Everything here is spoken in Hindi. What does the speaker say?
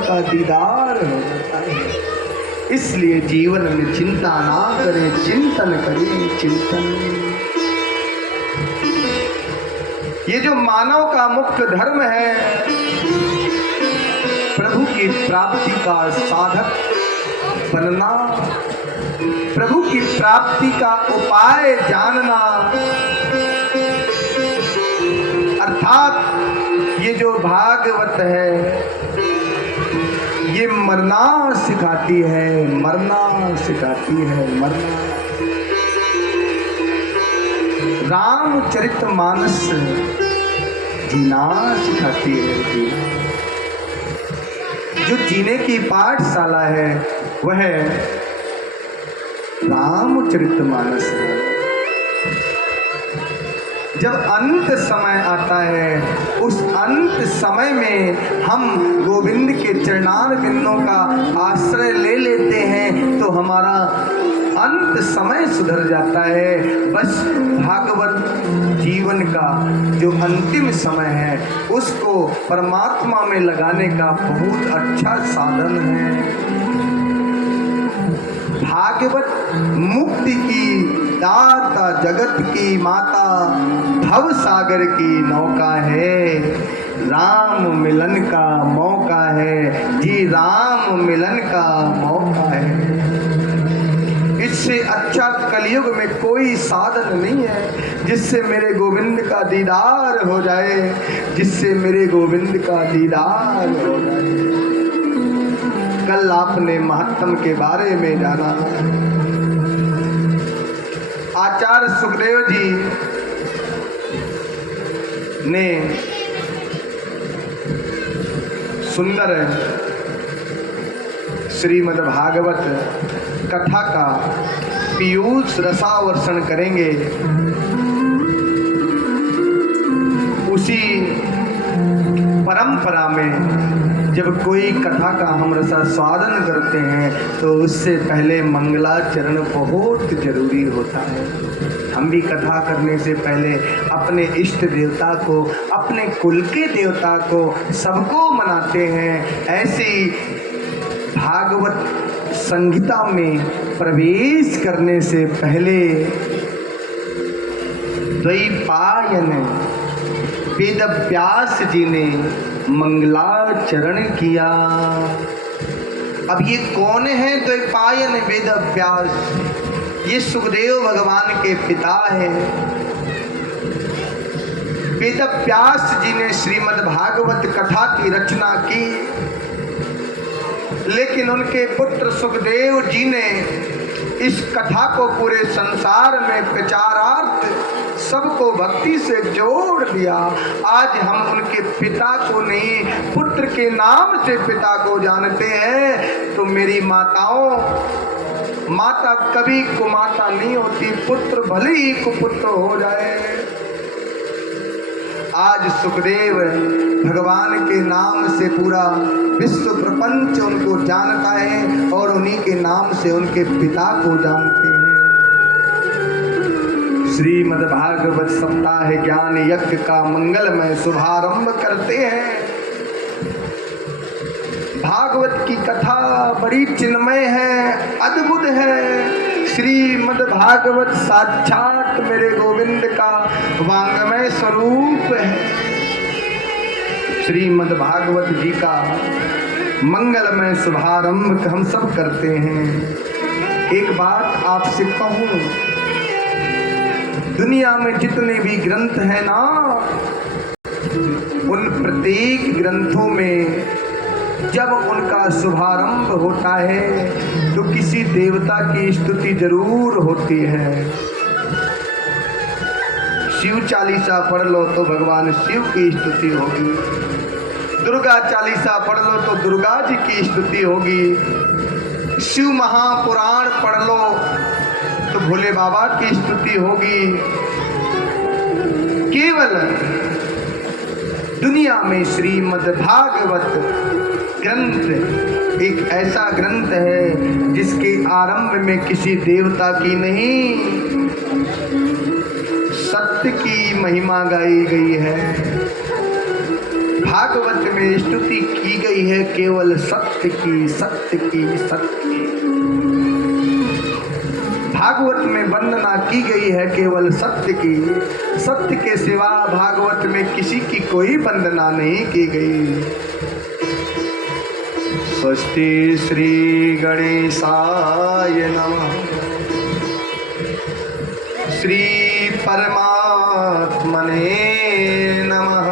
का दीदार हो जाता है। इसलिए जीवन में चिंता ना करें, चिंतन करें, चिंतन। ये जो मानव का मुख्य धर्म है, प्रभु की प्राप्ति का साधक बनना, प्रभु की प्राप्ति का उपाय जानना, अर्थात ये जो भागवत है ये मरना सिखाती है, मरना सिखाती है, मरना। रामचरितमानस जीना सिखाती है जी। जो जीने की पाठशाला है वह रामचरितमानस है। जब अंत समय आता है, उस अंत समय में हम गोविंद के चरणार बिंदों का आश्रय ले लेते हैं तो हमारा अंत समय सुधर जाता है। बस भागवत जीवन का जो अंतिम समय है उसको परमात्मा में लगाने का बहुत अच्छा साधन है। भागवत मुक्ति की दाता, जगत की माता, भव सागर की नौका है, राम मिलन का मौका है जी, राम मिलन का मौका है। इससे अच्छा कलयुग में कोई साधन नहीं है जिससे मेरे गोविंद का दीदार हो जाए, जिससे मेरे गोविंद का दीदार हो जाए। कल आपने महात्म के बारे में जाना। आचार्य सुखदेव जी ने सुंदर श्रीमद् भागवत कथा का पीयूष रसावर्षण करेंगे। उसी परंपरा में जब कोई कथा का हम रसास्वादन करते हैं तो उससे पहले मंगलाचरण बहुत जरूरी होता है। हम भी कथा करने से पहले अपने इष्ट देवता को, अपने कुल के देवता को, सबको मनाते हैं। ऐसी भागवत संहिता में प्रवेश करने से पहले द्वैपायन वेद व्यास जी ने मंगलाचरण किया। अब ये कौन है द्वैपायन वेद व्यास? ये सुखदेव भगवान के पिता हैं। वेद व्यास जी ने श्रीमद् भागवत कथा की रचना की, लेकिन उनके पुत्र सुखदेव जी ने इस कथा को पूरे संसार में प्रचारार्थ सबको भक्ति से जोड़ दिया। आज हम उनके पिता को नहीं, पुत्र के नाम से पिता को जानते हैं। तो मेरी माताओं, माता कभी कुमाता नहीं होती, पुत्र भले ही कुपुत्र हो जाए। आज सुखदेव भगवान के नाम से पूरा विश्व प्रपंच उनको जानता है और उन्हीं के नाम से उनके पिता को जानते हैं। श्रीमद् भागवत सप्ताह ज्ञान यज्ञ का मंगलमय शुभारंभ करते हैं। भागवत की कथा बड़ी चिन्मय है, अद्भुत है। श्रीमद् भागवत साक्षात मेरे गोविंद का वांगमय स्वरूप है। श्रीमद् भागवत जी का मंगलमय शुभारंभ हम सब करते हैं। एक बात आपसे कहूं, दुनिया में जितने भी ग्रंथ हैं ना, उन प्रत्येक ग्रंथों में जब उनका शुभारंभ होता है तो किसी देवता की स्तुति जरूर होती है। शिव चालीसा पढ़ लो तो भगवान शिव की स्तुति होगी, दुर्गा चालीसा पढ़ लो तो दुर्गा जी की स्तुति होगी, शिव महापुराण पढ़ लो तो भोले बाबा की स्तुति होगी। केवल दुनिया में श्रीमद् भागवत ग्रंथ एक ऐसा ग्रंथ है जिसके आरंभ में किसी देवता की नहीं, सत्य की महिमा गाई गई है। भागवत में स्तुति की गई है केवल सत्य की, सत्य की, सत्य की। भागवत में वंदना की गई है केवल सत्य की। सत्य के सिवा भागवत में किसी की कोई वंदना नहीं की गई। स्वस्ति श्री गणेशाय नमः। श्री परमात्मने नमः।